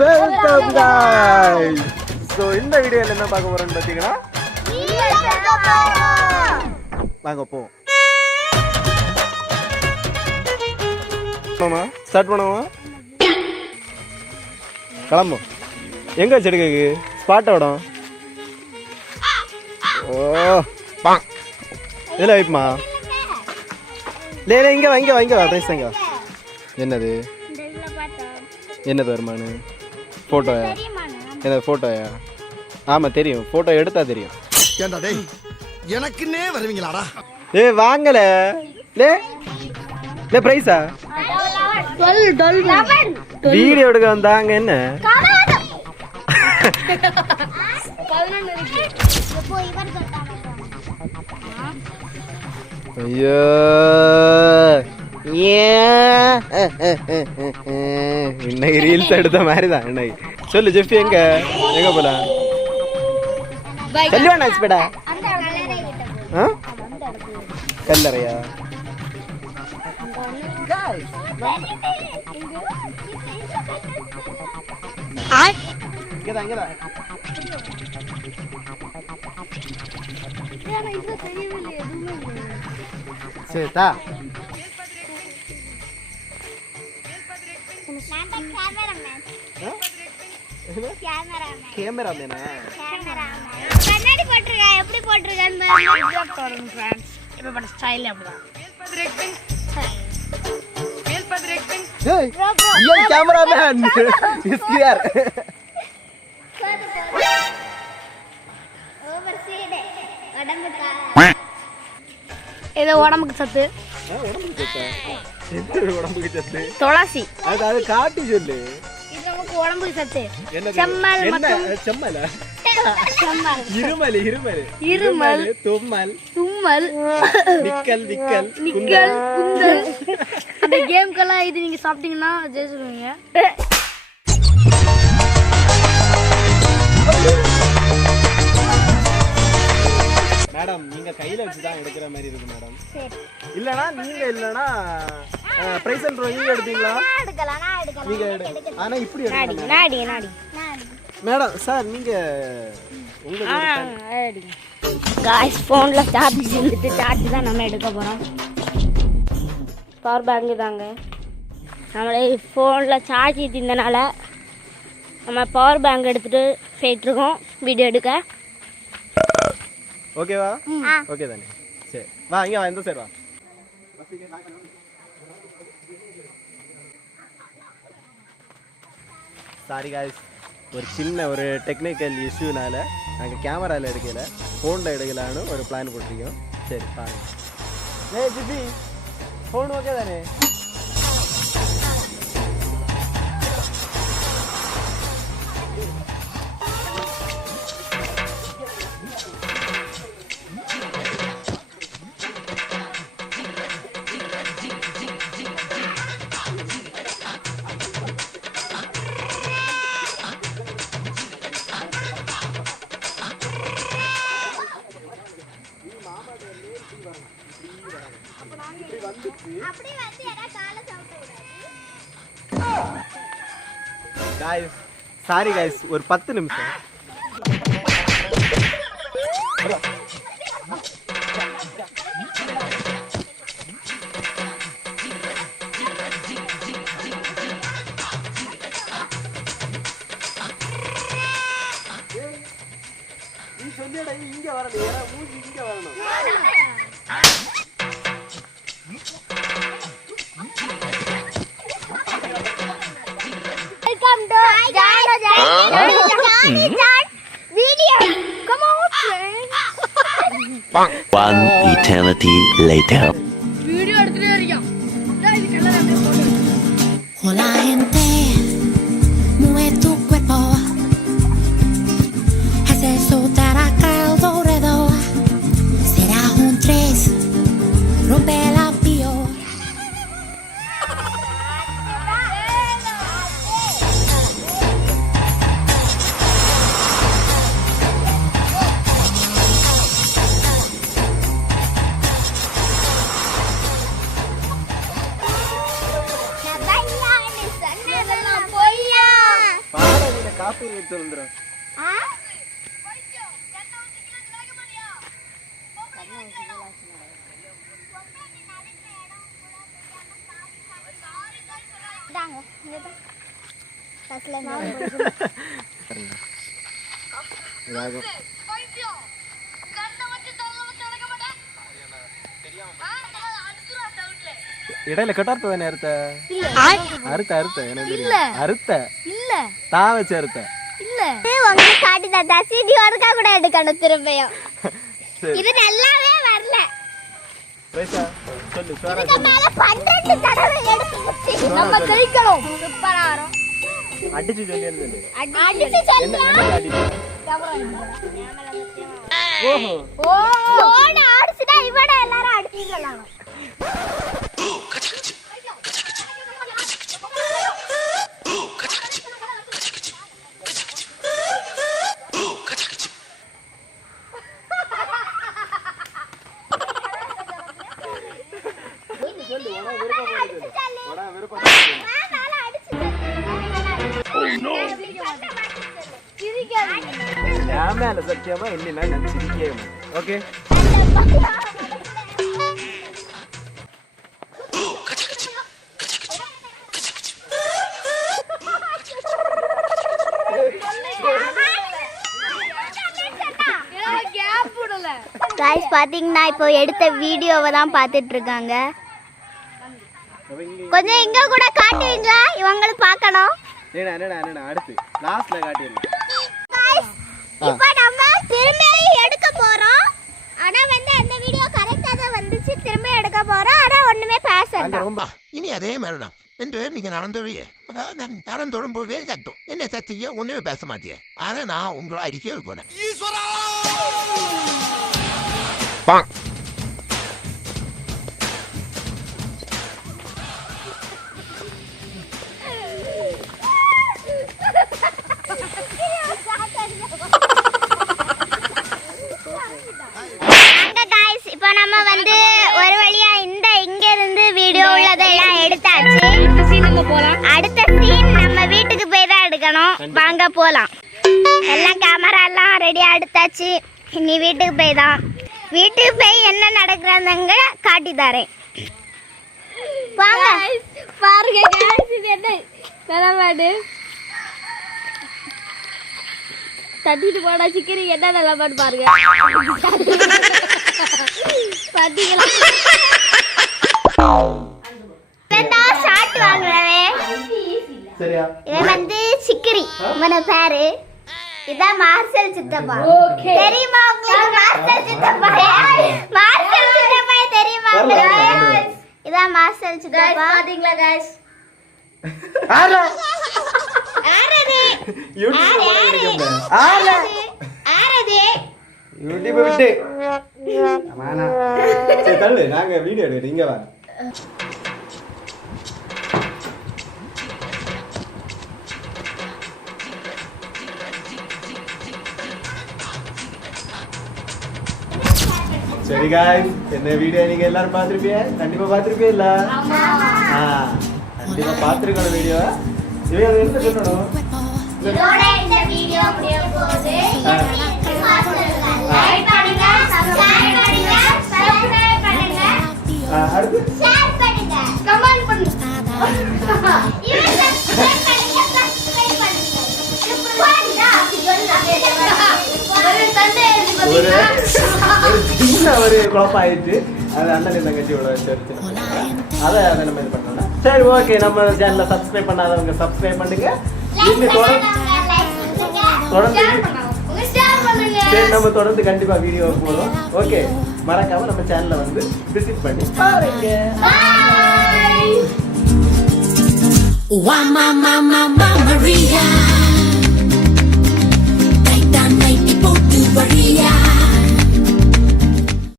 Welcome guys. So இந்த வீடியோவில் என்ன பார்க்க போறோம்னு பார்த்தீங்கன்னா வாங்க போ. மாமா ஸ்டார்ட் பண்ணுவோமா கிளம்பு. எங்க வச்சிருக்க ஸ்பாட் இடம்? ஓ. பா இதில் வைப்புமா லே லே, இங்க வா இங்க வா இங்க வா பேச இங்க வா. என்னது? என்னது வருமானு ஃபோட்டோயா என்னது ஃபோட்டோயா ஆமாம் தெரியும். ஃபோட்டோ எடுத்தா தெரியும். ஏண்டா டேய் எனக்குன்னே வருவீங்களாடா? ஏய் வாங்கல. லே லே பிரைஸா வீடியோ எடுக்க வந்தாங்க என்ன? ஐயோ. ஏன் இன்னைக்கு ரீல்ஸ் எடுத்த மாதிரி தான் இன்னைக்கு. சொல்லு ஜெஃபி எங்க? எங்க போலாம் கல்யாணம் ஆச்சுப்படா ஆ? கல்லறையா? இங்கதான் இங்கதான். சரி தா. கேமரா தானே கண்ணாடி போட்டிருக்கா? எப்படி போட்டிருக்கான்னு இப்ப ஸ்டைல் அப்படிதான். இது சத்து. உடம்புக்கு சத்தா? உடம்புக்கு சத்து? துளசி. அது அது காட்டி சொல்லு. இது நமக்கு உடம்புக்கு சத்து. என்னது? செம்மல்? மற்றும் செம்மலா? இருமல் இருமல். இருமல். தும்மல். தும்மல். நிக்கல் நிக்கல் நிக்கல் குந்தல். அந்த கேம்க்கெல்லாம் இது நீங்க சாப்பிட்டீங்கன்னா ஜெயிச்சிருவீங்க. மேடம் நீங்க கையில வச்சு தான் எடுக்கிற மாதிரி இருக்கு மேடம். இல்லனா நீங்க இல்லனா பிரைஸ் அண்ட் நீங்க எடுக்கலாம் நீங்க எடு. ஆனா இப்படி மேடம் சார் நீங்க காய்ஸ் ஃபோனில் சார்ஜ் இருந்துட்டு சார்ஜ் தான் நம்ம எடுக்க போகிறோம் பவர் பேங்கு தாங்க. நம்மளே ஃபோனில் சார்ஜ் இருந்தனால நம்ம பவர் பேங்க் எடுத்துகிட்டு போயிட்டுருக்கோம். வீடியோ எடுக்க. ஓகேவா ஓகே தானே. சரி. வா இங்க வா இந்த சைடு வா? சாரி காய்ஸ் ஒரு சின்ன ஒரு டெக்னிக்கல் இஷ்யூனால நாங்கள் கேமராவில் எடுக்கல ஃபோனில் எடுக்கலான்னு ஒரு பிளான் போட்டிருக்கோம். சரி பாருங்க. ஏ ஜிபி ஃபோன் ஓகே தானே? காய்ஸ் சாரி காய்ஸ் ஒரு பத்து நிமிஷம். One eternity later. வச்சு வந்துடும் இடையில கட்டார்த்த தானே அறுத்த? அறுத்த அறுத்த. எனக்கு தெரியும்? அறுத்த. இல்ல. தான் வச்சு அறுத்த. இல்ல. உங்களுக்கு காட்டி தாத்தா சிடி ஒருக்கா கூட எடுக்கணும் திரும்பியும். சரி. இது நல்லாவே வரல. இதுக்கு மேல பன்னெண்டு தடவை எடுத்து நம்ம கழிக்கணும். சூப்பரா வரும் அடிச்சு சொல்லி. சொல்லு அடிச்சு என்ன சொல்லியா என்ன அடிச்சு ஓஹோ. ஓ ஓட ஆடிச்சுனா இவட எல்லாரும் அடிச்சு சொல்லணும் என் பார்த்தீங்கன்னா இப்போ எடுத்த வீடியோவை தான் பார்த்துட்டு இருக்காங்க கொஞ்சம் இங்க கூட காட்டுவீங்களா? இவங்களும் பார்க்கணும். என்னடா என்னடா அடுத்து. லாஸ்ட்ல காட்டிடுறேன் இப்போ நம்ம திரும்ப எடுக்க போறோம். ஆனா வந்து அந்த வீடியோ கரெக்டா தான் வந்துச்சு. திரும்ப எடுக்க போறோம். ஆனா ஒண்ணுமே அங்க ரொம்ப. இனி அதே மாதிரி தான் என்று நீங்க நடந்தவையே நான் நடந்தோடும் போதே கட்டும் என்ன சத்திய ஒண்ணுமே பேச மாட்டியே. ஆனா நான் உங்களை அடிக்கவே போனேன் தான் எடுக்கணும் வாங்க போலாம். எல்லாம் கேமரா எல்லாம் ரெடியா எடுத்தாச்சு. இனி வீட்டுக்கு போய் தான். வீட்டுக்கு போய் என்ன நடக்கிறதுங்க காட்டி தரேன். வாங்க. பாருங்க இது என்ன? நிலமாடு தட்டிட்டு போனா சிக்கரி என்ன நிலமாடு பாருங்க. ஷார்ட் வாங்குறவே சரியா? இவன் வந்து சிக்கிரி இவன பேரு இதான் மார்சல் சித்தப்பா தெரியுமா உங்களுக்கு மார்சல் சித்தப்பா மார்சல் சித்தப்பா தெரியுமா உங்களுக்கு இதான் மார்சல் சித்தப்பா பாத்தீங்களா गाइस ஆறா ஆறது யூடியூப் ஆறு, ஆறு. போடுறீங்க ஆறா ஆறது யூடியூப் விட்டு ஆமாண்ணா சரி தள்ளு நாங்க வீடியோ எடுக்கிறோம் இங்க வா சரி guys. என்ன வீடியோ நீங்க எல்லாரும் பார்த்திருப்பீங்க? கண்டிப்பா பார்த்திருப்பீங்கல்ல? ஆ கண்டிப்பா பார்த்திருக்கணும் வீடியோ இவங்க என்ன சொல்லணும். இந்த ஒரு சின்ன ஒரு ஆயிடுச்சு. அது அண்ணன் தங்கச்சியோட சேர்த்து அதை அதை நம்ம இது பண்ணலாம் சரி ஓகே. நம்ம சேனலை சப்ஸ்கிரைப் பண்ணாதவங்க சப்ஸ்கிரைப் பண்ணுங்க. தொடர்ந்து தொடர்ந்து சரி நம்ம தொடர்ந்து கண்டிப்பாக வீடியோ போதும் ஓகே. மறக்காம நம்ம சேனலை வந்து விசிட் பண்ணி பாருங்க.